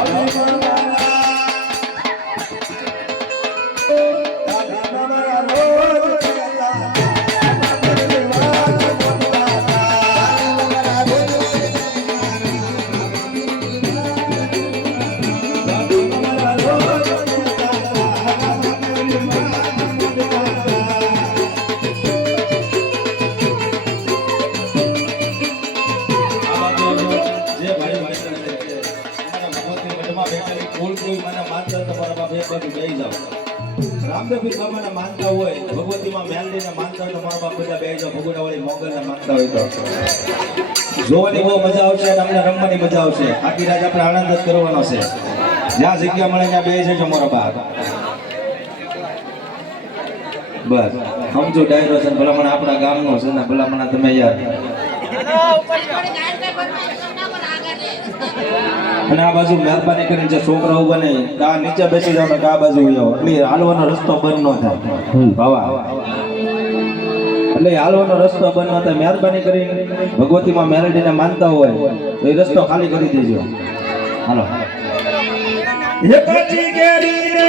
Obrigado. તમારા બાપ બે પગ બે જાઓ. રામદેવી બાબાને માનતા હોય, ભગવતીમાં મેલડીને માનતા હોય તમારા મારા બધા બે જાઓ. ભગોડાવાળી મોગલને માનતા હોય તો. જોવાની બહુ મજા આવશે અને અમને રમવાની મજા આવશે. આખી રાત આપણે આનંદ જ કરવાનો છે. જ્યાં જગ્યા મળે ત્યાં બે છે મારા બાપ. બસ. સમજો, ડાયરો છે ભલામણ આપણા ગામનો છે ને ભલામણ તમે યાર. અને આ બાજુ મહેરબાની કરીને જે છોકરાઓ બને આ નીચે બેસી જાવ ને આ બાજુ જાઓ એટલે હાલવાનો રસ્તો બંધ ન થાય. ભાવા એટલે હાલવાનો રસ્તો બંધ ન થાય. મહેરબાની કરી ભગવતીમાં મેલડીને માનતા હોય તો એ રસ્તો ખાલી કરી દેજો. હાલો. એકાચી કેરીને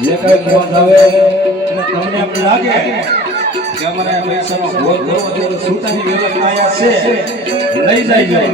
ને વિનાલા આવે અને તમને એમ લાગે કે અમારે પૈસાનો ભોગ કરવો ત્યારે છૂટાની વ્યવસ્થા છે. લઈ જાય